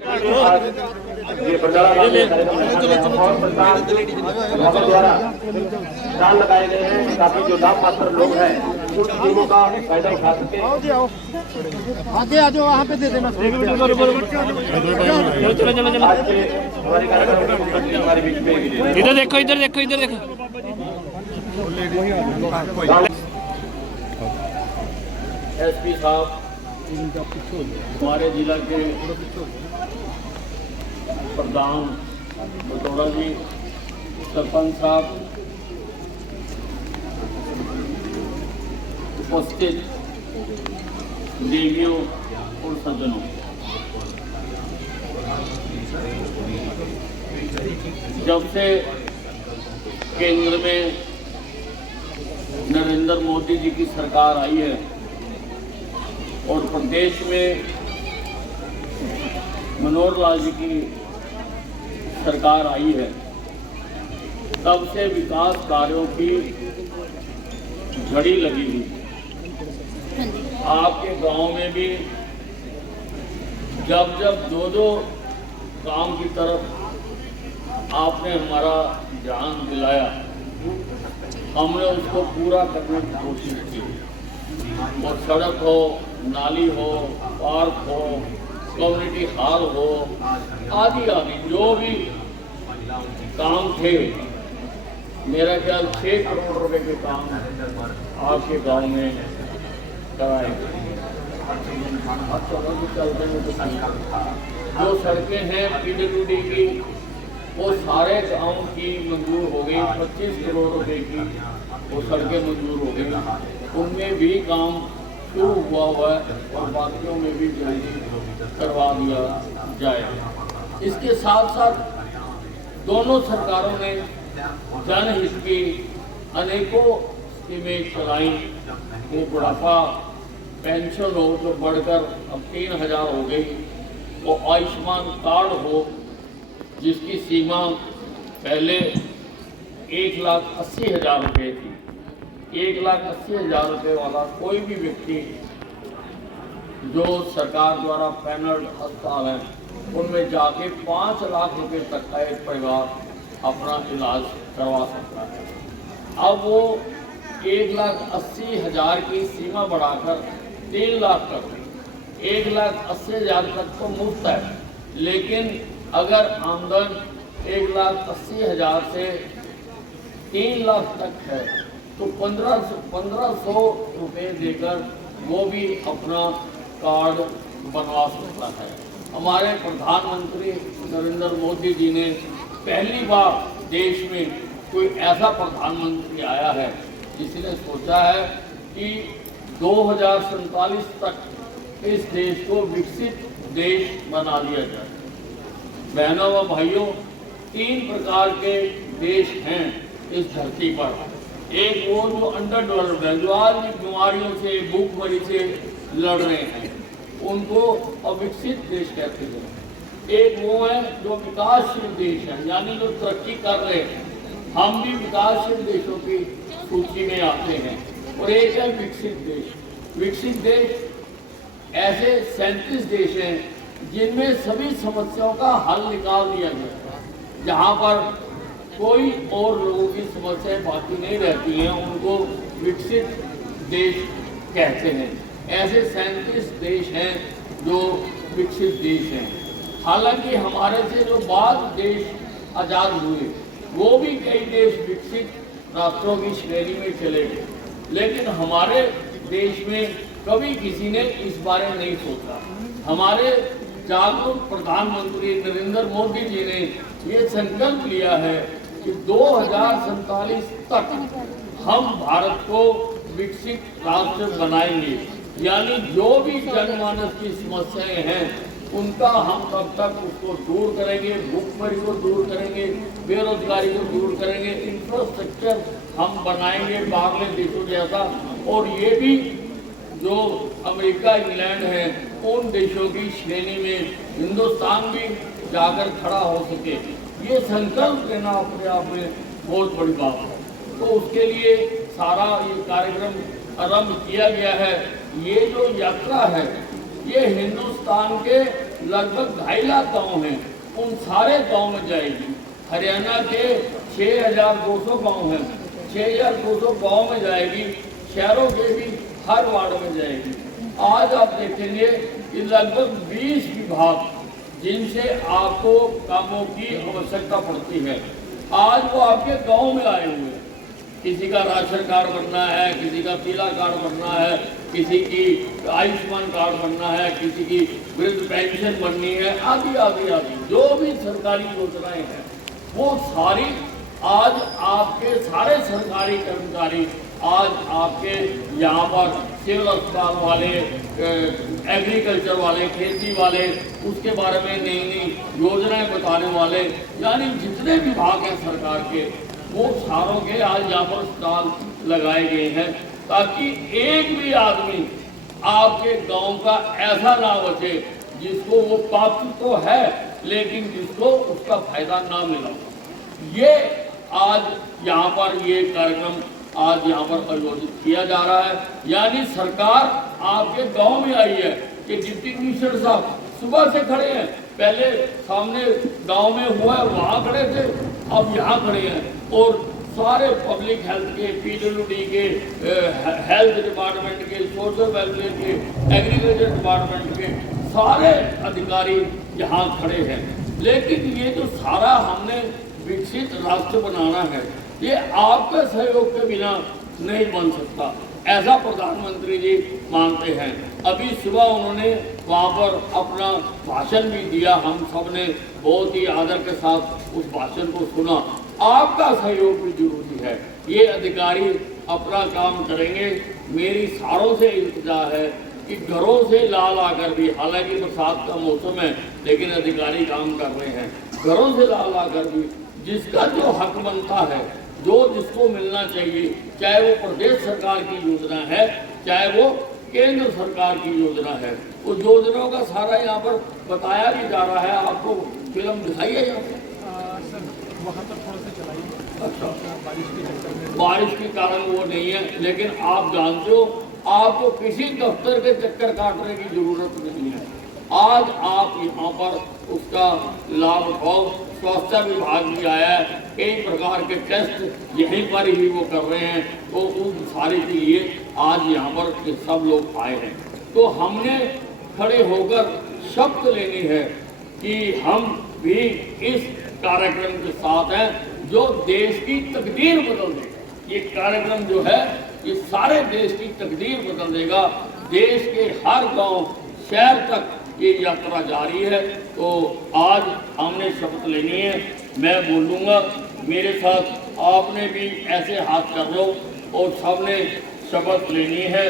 ये द्वारा स्टॉल लगाए गए हैं ताकि जो नाम मात्र लोग हैं उन टीमों का फायदा उठा सके। आगे आ जाओ, वहाँ पे दे देना। हमारे कार्यक्रम हमारे बीच में इधर देखो, इधर देखो, इधर देखो। एसपी साहब, हमारे जिला के प्रधान बटोड़ा जी, सरपंच साहब, उपस्थित देवियों और सज्जनों, जब से केंद्र में नरेंद्र मोदी जी की सरकार आई है और प्रदेश में मनोहर लाल जी की सरकार आई है, तब से विकास कार्यों की झड़ी लगी हुई। आपके गांव में भी जब जब दो काम की तरफ आपने हमारा ध्यान दिलाया, हमने उसको पूरा करने की कोशिश की। और सड़क हो, नाली हो, पार्क हो, कम्युनिटी हॉल हो, आदि आदि जो भी काम थे, मेरा ख्याल 6 करोड़ रुपए के काम आपके गांव में कराए गए। जो सड़कें हैं PWD की, वो सारे गांव की मंजूर हो गई। 25 करोड़ रुपए की वो सड़कें मंजूर हो गई। उनमें भी काम शुरू हुआ है और बाकियों में भी जल्दी करवा दिया जाए। इसके साथ साथ दोनों सरकारों ने जनहित की अनेकों स्कीमें चलाई। वो बुढ़ापा पेंशन हो जो बढ़कर अब 3000 हो गई, वो आयुष्मान कार्ड हो जिसकी सीमा पहले 1,80,000 रुपये थी। 1,80,000 रुपये वाला कोई भी व्यक्ति जो सरकार द्वारा पैनल अस्पताल है उनमें जाके 5 लाख रुपए तक का एक परिवार अपना इलाज करवा सकता है। अब वो 1,80,000 की सीमा बढ़ाकर 3 लाख तक, 1,80,000 तक तो मुफ्त है, लेकिन अगर आमदन 1,80,000 से 3 लाख तक है तो 1500 रुपये देकर वो भी अपना कार्ड बनवा सकता है। हमारे प्रधानमंत्री नरेंद्र मोदी जी ने पहली बार देश में कोई ऐसा प्रधानमंत्री आया है जिसने सोचा है कि 2047 तक इस देश को विकसित देश बना दिया जाए। बहनों व भाइयों, 3 प्रकार के देश हैं इस धरती पर। एक वो जो अंडर डेवलप्ड है, जो आज भी बीमारियों से, भूखमरी से लड़ रहे हैं, उनको अविकसित देश कहते हैं। एक वो है जो विकासशील देश है, यानी जो तरक्की कर रहे हैं। हम भी विकासशील देशों की सूची में आते हैं। और एक है विकसित देश। विकसित देश ऐसे 37 देश हैं जिनमें सभी समस्याओं का हल निकाल दिया गया है। जहाँ पर कोई और लोगों की समस्याएं बाकी नहीं रहती हैं, उनको विकसित देश कहते हैं। ऐसे 37 देश हैं जो विकसित देश हैं। हालांकि हमारे से जो बाद देश आज़ाद हुए वो भी कई देश विकसित राष्ट्रों की श्रेणी में चले गए, लेकिन हमारे देश में कभी किसी ने इस बारे में नहीं सोचा। हमारे जागरूक प्रधानमंत्री नरेंद्र मोदी जी ने ये संकल्प लिया है कि 2047 तक हम भारत को विकसित राष्ट्र बनाएंगे। यानी जो भी जनमानस की समस्याएं हैं उनका हम तब तक उसको दूर करेंगे, भूखमरी को दूर करेंगे, बेरोजगारी को दूर करेंगे, इंफ्रास्ट्रक्चर हम बनाएंगे बाहरले देशों जैसा। और ये भी जो अमेरिका, इंग्लैंड है, उन देशों की श्रेणी में हिंदुस्तान भी जाकर खड़ा हो सके। ये संकल्प लेना अपने आप में बहुत बड़ी बात है। तो उसके लिए सारा ये कार्यक्रम आरंभ किया गया है। ये जो यात्रा है ये हिंदुस्तान के लगभग 2.5 लाख गांव हैं, उन सारे गांव में जाएगी। हरियाणा के 6,200 गांव हैं, 6,200 गांव में जाएगी। शहरों के भी हर वार्ड में जाएगी। आज आप देखेंगे कि लगभग 20 विभाग जिनसे आपको कामों की आवश्यकता पड़ती है, आज वो आपके गांव में आए हुए हैं। किसी का राशन कार्ड बनना है, किसी का पीला कार्ड बनना है, किसी की आयुष्मान कार्ड बनना है, किसी की वृद्ध पेंशन बननी है, आदि आदि आदि जो भी सरकारी योजनाएं हैं वो सारी आज आपके सारे सरकारी कर्मचारी आज आपके यहाँ पर सिविल अस्पताल वाले, एग्रीकल्चर वाले, खेती वाले, उसके बारे में नई नई योजनाएं बताने वाले, यानी जितने विभाग हैं सरकार के वो सारों के आज यहाँ पर स्टॉल लगाए गए हैं, ताकि एक भी आदमी आपके गांव का ऐसा ना बचे जिसको वो पात्र तो है लेकिन जिसको उसका फायदा ना मिला। ये आज यहाँ पर ये कार्यक्रम आज यहाँ पर आयोजित किया जा रहा है। यानी सरकार आपके गांव में आई है कि डिप्टी कमिश्नर साहब सुबह से खड़े हैं, पहले सामने गांव में हुआ है वहाँ खड़े थे, अब यहाँ खड़े हैं, और सारे पब्लिक हेल्थ के, पीडब्ल्यूडी के, हेल्थ डिपार्टमेंट के, सोशल वेलफेयर के, एग्रीकल्चर डिपार्टमेंट के सारे अधिकारी यहाँ खड़े हैं। लेकिन ये जो सारा हमने विकसित राष्ट्र बनाना है, ये आपके सहयोग के बिना नहीं बन सकता, ऐसा प्रधानमंत्री जी मानते हैं। अभी सुबह उन्होंने वहाँ पर अपना भाषण भी दिया, हम सब ने बहुत ही आदर के साथ उस भाषण को सुना। आपका सहयोग भी जरूरी है। ये अधिकारी अपना काम करेंगे। मेरी सारों से इल्तिजा है कि घरों से ला कर भी, हालांकि बरसात का मौसम है लेकिन अधिकारी काम कर रहे हैं, घरों से ला कर भी जिसका जो हक बनता है, जो जिसको मिलना चाहिए, चाहे वो प्रदेश सरकार की योजना है, चाहे वो केंद्र सरकार की योजना है, उस योजनाओं का सारा यहाँ पर बताया भी जा रहा है। आपको फिल्म दिखाई है यहाँ पे? वहाँ पर थोड़ा सा चलाइए। अच्छा, बारिश के कारण वो नहीं है, लेकिन आप जानते हो आपको किसी दफ्तर के चक्कर काटने की जरूरत नहीं है। आज आप यहाँ पर उसका लाभ उठाओ। स्वास्थ्य विभाग भी आया है, कई प्रकार के टेस्ट यहीं पर ही वो कर रहे हैं, तो उन सारे के लिए आज यहाँ पर सब लोग आए हैं। तो हमने खड़े होकर शपथ लेनी है कि हम भी इस कार्यक्रम के साथ हैं जो देश की तकदीर बदल देगा। ये कार्यक्रम जो है ये सारे देश की तकदीर बदल देगा। देश के हर गांव शहर तक ये यात्रा जारी है। तो आज हमने शपथ लेनी है। मैं बोलूँगा, मेरे साथ आपने भी ऐसे हाथ कर लो और सबने शपथ लेनी है।